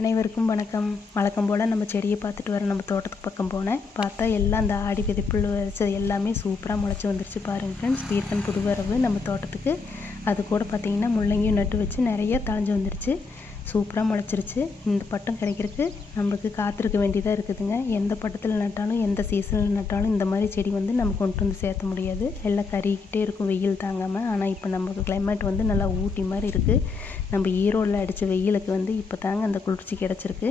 அனைவருக்கும் வணக்கம். வழக்கம் போல் நம்ம செடியை பார்த்துட்டு வர நம்ம தோட்டத்துக்கு பக்கம் போனேன். பார்த்தா எல்லாம் அந்த ஆடி விதைப்புல் வச்சது எல்லாமே சூப்பராக முளைச்சி வந்துருச்சு பாருங்கள் ஃப்ரெண்ட்ஸ். பீர்க்கன் புது வரவு நம்ம தோட்டத்துக்கு. அது கூட பார்த்திங்கன்னா முள்ளங்கியும் நட்டு வச்சு நிறைய தழைஞ்சு வந்துருச்சு. சூப்பராக முளைச்சிருச்சு. இந்த பட்டம் கிடைக்கிறதுக்கு நம்மளுக்கு காத்திருக்க வேண்டியதாக இருக்குதுங்க. எந்த பட்டத்தில் நட்டாலும் எந்த சீசனில் நட்டாலும் இந்த மாதிரி செடி வந்து நம்ம கொண்டு வந்து சேர்த்த முடியாது. எல்லாம் கருகிக்கிட்டே இருக்கும் வெயில் தாங்காமல். ஆனால் இப்போ நமக்கு கிளைமேட் வந்து நல்லா ஊட்டி மாதிரி இருக்குது. நம்ம ஈரோடில் அடித்த வெயிலுக்கு வந்து இப்போ தாங்க அந்த குளிர்ச்சி கிடச்சிருக்கு.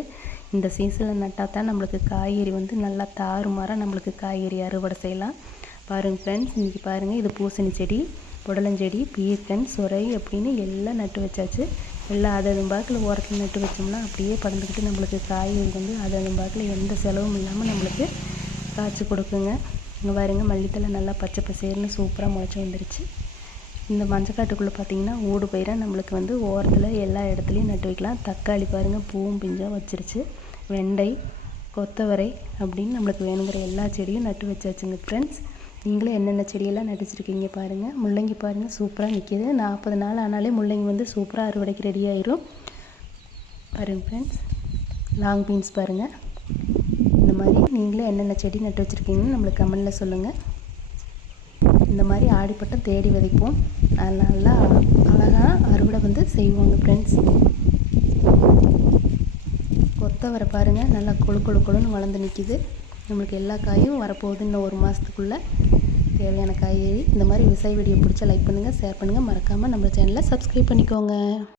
இந்த சீசனில் நட்டால் தான் நம்மளுக்கு காய்கறி வந்து நல்லா தாறுமாறாக நம்மளுக்கு காய்கறி அறுவடை செய்யலாம். பாருங்கள் ஃப்ரெண்ட்ஸ், இன்றைக்கி பாருங்கள், இது பூசணி செடி, புடலஞ்செடி, பீர்க்கன், சுரை அப்படின்னு எல்லாம் நட்டு வச்சாச்சு. எல்லாம் அததும் பாக்கில் ஓரத்தில் நட்டு வச்சோம்னா அப்படியே பறந்துக்கிட்டு நம்மளுக்கு காய்கறி வந்து அததும் பாக்கில் எந்த செலவும் இல்லாமல் நம்மளுக்கு காய்ச்சி கொடுக்குங்க. இங்கே பாருங்க, மல்லித்தலை நல்லா பச்சை பசேர்னு சூப்பராக முளைச்சி வந்துருச்சு. இந்த மஞ்சக்காட்டுக்குள்ளே பார்த்திங்கன்னா ஊடு பயிராக நம்மளுக்கு வந்து ஓரத்தில் எல்லா இடத்துலையும் நட்டு வைக்கலாம். தக்காளி பாருங்கள், பூவும் பிஞ்சாக வச்சிருச்சு. வெண்டை, கொத்தவரை அப்படின்னு நம்மளுக்கு வேணுங்கிற எல்லா செடியும் நட்டு வச்சாச்சுங்க ஃப்ரெண்ட்ஸ். நீங்களும் என்னென்ன செடியெல்லாம் நட்டு வச்சுருக்கீங்க பாருங்கள். முள்ளங்கி பாருங்கள், சூப்பராக நிற்கிது. 40 நாள் ஆனாலே முள்ளங்கி வந்து சூப்பராக அறுவடைக்கு ரெடி ஆயிரும் பாருங்கள் ஃப்ரெண்ட்ஸ். லாங் பீன்ஸ் பாருங்கள். இந்த மாதிரி நீங்களும் என்னென்ன செடி நட்டு வச்சுருக்கீங்கன்னு நம்மளுக்கு கமெண்டில் சொல்லுங்கள். இந்த மாதிரி ஆடிப்பட்டம் தேடி விதைப்போம். நல்லா அழகாக அறுவடை வந்து செய்வோங்க ஃப்ரெண்ட்ஸ். கொத்தவரை பாருங்கள், நல்லா கொழுன்னு வளர்ந்து நிற்கிது. நம்மளுக்கு எல்லா காயும் வரப்போகுது இன்னும் 1 மாதத்துக்குள்ளே. தேவையான காய்கறி. இந்த மாதிரி விவசாய வீடியோ பிடிச்சா லைக் பண்ணுங்கள், ஷேர் பண்ணுங்கள். மறக்காமல் நம்ம சேனலை சப்ஸ்கிரைப் பண்ணிக்கோங்க.